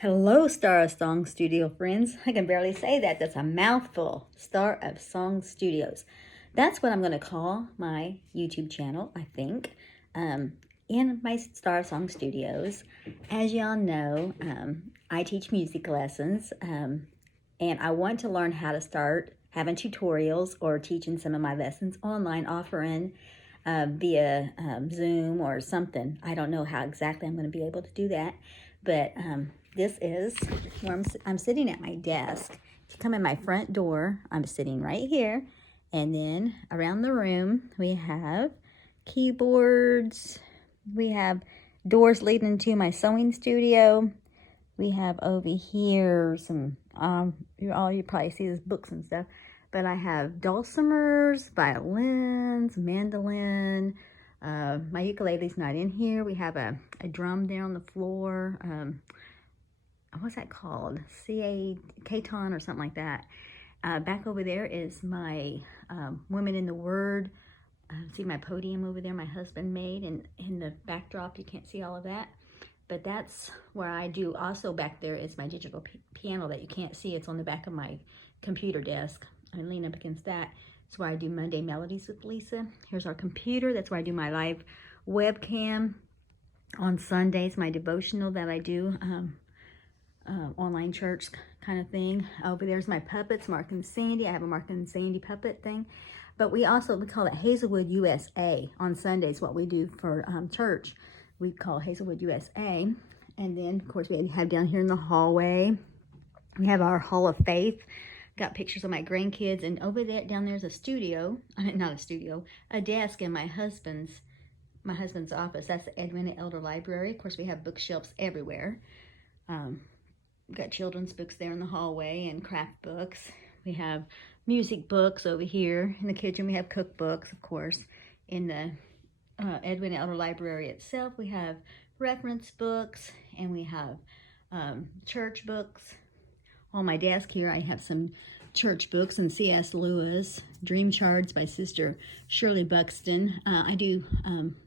Hello, StarOfSong Studio friends. I can barely say that. That's a mouthful. StarOfSong Studios. That's what I'm going to call my YouTube channel, I think, in my StarOfSong Studios. As y'all know, I teach music lessons, and I want to learn how to start having tutorials or teaching some of my lessons online, offering via Zoom or something. I don't know how exactly I'm going to be able to do that, but this is where I'm sitting at my desk. If you come in my front door, I'm sitting right here. And then around the room, we have keyboards. We have doors leading to my sewing studio. We have over here some, you probably see is books and stuff. But I have dulcimers, violins, mandolin. My ukulele's not in here. We have a drum there on the floor. What's that called? Katon or something like that. Back over there is my Women in the Word. See my podium over there my husband made, and in the backdrop you can't see all of that. But that's where I do. Also back there is my digital piano that you can't see. It's on the back of my computer desk. I lean up against that. That's where I do Monday Melodies with Lisa. Here's our computer. That's where I do my live webcam. On Sundays, my devotional that I do. Online church kind of thing. Over there's my puppets, Mark and Sandy. I have a Mark and Sandy puppet thing. But we call it Hazelwood USA on Sundays, what we do for church. We call Hazelwood USA. And then, of course, we have down here in the hallway, we have our Hall of Faith. Got pictures of my grandkids. And over there, down there's a studio. Not a studio, a desk in my husband's office. That's the Edwin Elder Library. Of course, we have bookshelves everywhere. Got children's books there in the hallway and craft books. We have music books over here. In the kitchen, we have cookbooks, of course. In the Edwin Elder Library itself, we have reference books, and we have church books. On my desk here, I have some church books and C.S. Lewis, Dream Charts by Sister Shirley Buxton.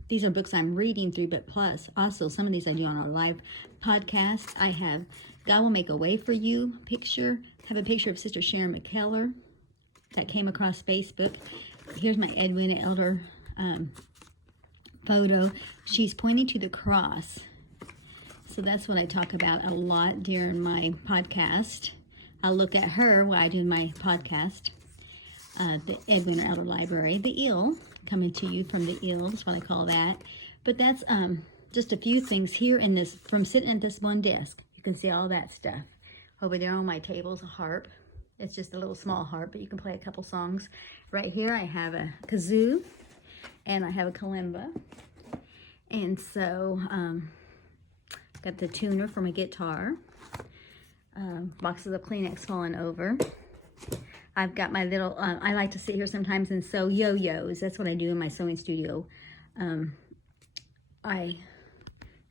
These are books I'm reading through, but plus also some of these I do on our live podcast. I have God Will Make a Way for You picture. I have a picture of Sister Sharon McKellar that came across Facebook. Here's my Edwin Elder photo. She's pointing to the cross. So that's what I talk about a lot during my podcast. I'll look at her while I do my podcast. The Edwin Elder Library, the eel, coming to you from the eel, that's what I call that. But that's just a few things here in this, from sitting at this one desk. You can see all that stuff. Over there on my table is a harp. It's just a little small harp, but you can play a couple songs. Right here I have a kazoo, and I have a kalimba. And so, got the tuner for my guitar. Boxes of Kleenex falling over. I've got my little, I like to sit here sometimes and sew yo-yos. That's what I do in my sewing studio. I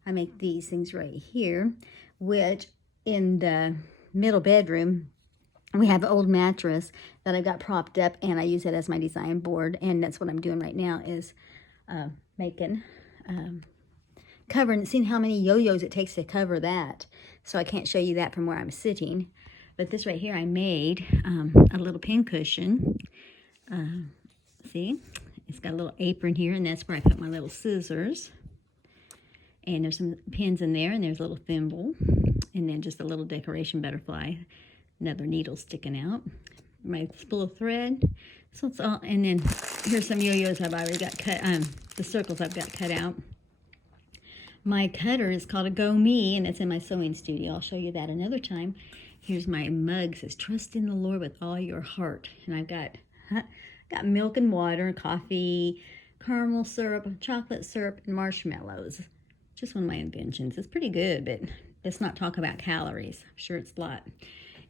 make these things right here, which in the middle bedroom, we have an old mattress that I got propped up, and I use it as my design board. And that's what I'm doing right now is making, covering, seeing how many yo-yos it takes to cover that. So I can't show you that from where I'm sitting. But this right here, I made a little pin cushion. See? It's got a little apron here, and that's where I put my little scissors. And there's some pins in there, and there's a little thimble. And then just a little decoration butterfly. Another needle sticking out. My spool of thread. So it's all, and then here's some yo-yos I've already got cut, the circles I've got cut out. My cutter is called a Go Me, and it's in my sewing studio. I'll show you that another time. Here's my mug. It says, trust in the Lord with all your heart. And I've got milk and water, coffee, caramel syrup, chocolate syrup, and marshmallows. Just one of my inventions. It's pretty good, but let's not talk about calories. I'm sure it's a lot.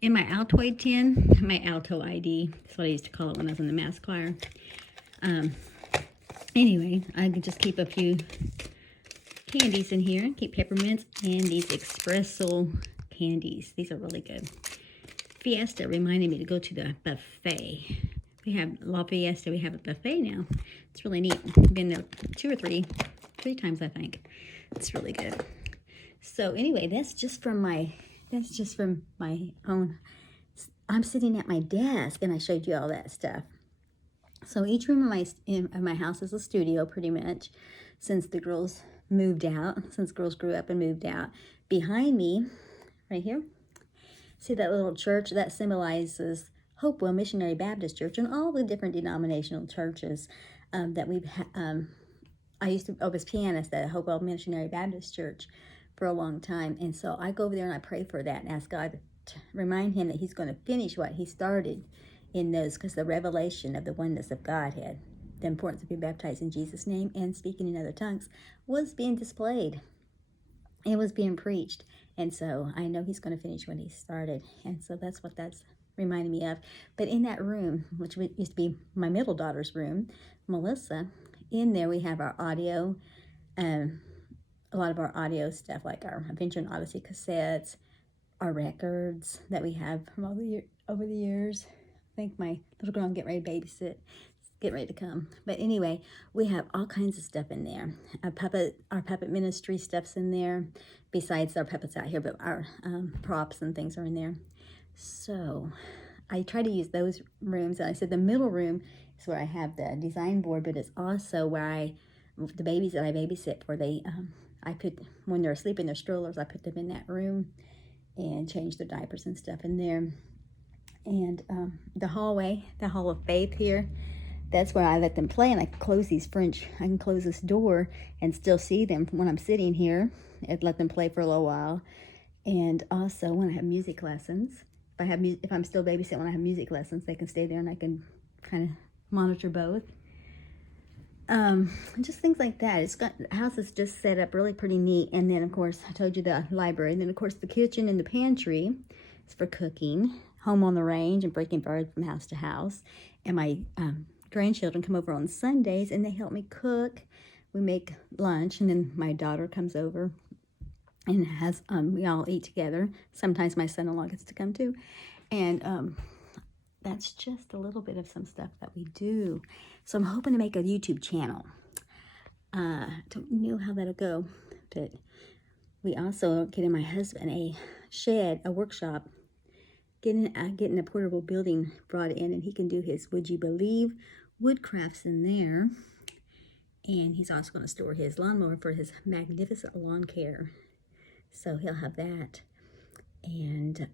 In my Altoid tin, my Alto ID, that's what I used to call it when I was in the mass choir. Anyway, I could just keep a few candies in here. Keep peppermints and these espresso candies. These are really good. Fiesta reminded me to go to the buffet. We have La Fiesta. We have a buffet now. It's really neat. I've been there three times, I think. It's really good. So anyway, that's just from my That's just from my own. I'm sitting at my desk, and I showed you all that stuff. So each room of my house is a studio, pretty much, since the girls moved out, since girls grew up and moved out. Behind me, right here, see that little church? That symbolizes Hopewell Missionary Baptist Church and all the different denominational churches that we've had. I was pianist at Hopewell Missionary Baptist Church for a long time, and so I go over there and I pray for that and ask God to remind him that he's going to finish what he started in those, because the revelation of the oneness of Godhead, the importance of being baptized in Jesus' name and speaking in other tongues, was being displayed. It was being preached, and so I know he's going to finish what he started, and so that's what that's reminding me of. But in that room, which used to be my middle daughter's room, Melissa, in there we have our audio, a lot of our audio stuff, like our Adventure and Odyssey cassettes, our records that we have from over the years. I think my little girl get ready to babysit, get ready to come. But anyway, we have all kinds of stuff in there. Our puppet ministry stuff's in there, besides our puppets out here, but our props and things are in there. So I try to use those rooms, and I said the middle room is where I have the design board, but it's also where the babies that I babysit for, I put, when they're asleep in their strollers, I put them in that room and change their diapers and stuff in there. And the hallway, the Hall of Faith here, that's where I let them play, and I can close this door and still see them when I'm sitting here and let them play for a little while. And also when I have music lessons, if I'm still babysitting when I have music lessons, they can stay there and I can kind of monitor both. Just things like that. The house is just set up really pretty neat. And then of course I told you the library, and then of course the kitchen and the pantry is for cooking, home on the range and breaking bread from house to house. And my grandchildren come over on Sundays and they help me cook. We make lunch, and then my daughter comes over and we all eat together. Sometimes my son-in-law gets to come too. And that's just a little bit of some stuff that we do. So I'm hoping to make a YouTube channel. Don't know how that'll go, but we also getting my husband a shed, a workshop, getting a portable building brought in, and he can do his Would You Believe wood crafts in there. And he's also going to store his lawnmower for his magnificent lawn care. So he'll have that. And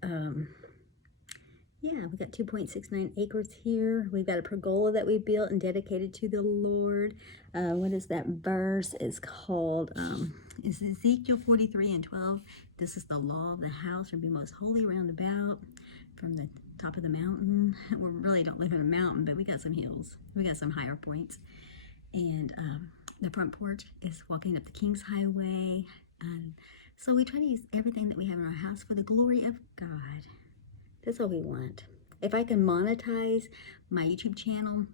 yeah, we got 2.69 acres here. We've got a pergola that we built and dedicated to the Lord. What is that verse? It's called, it's Ezekiel 43:12. This is the law of the house, or be most holy round about, from the top of the mountain. We really don't live in a mountain, but we got some hills. We got some higher points. And the front porch is walking up the King's Highway. So we try to use everything that we have in our house for the glory of God. That's all we want. If I can monetize my YouTube channel,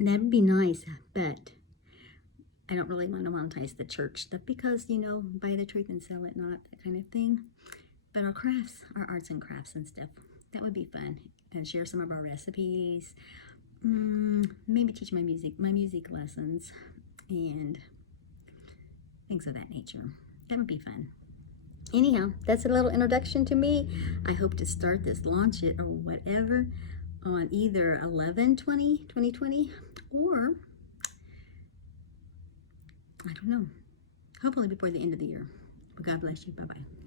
that'd be nice, but I don't really want to monetize the church stuff because, buy the truth and sell it, not that kind of thing. But our crafts, our arts and crafts and stuff, that would be fun. And share some of our recipes. Maybe teach my music lessons and things of that nature. That would be fun. Anyhow, that's a little introduction to me. I hope to launch it or whatever on either 11/20/2020 or I don't know. Hopefully before the end of the year. But God bless you. Bye-bye.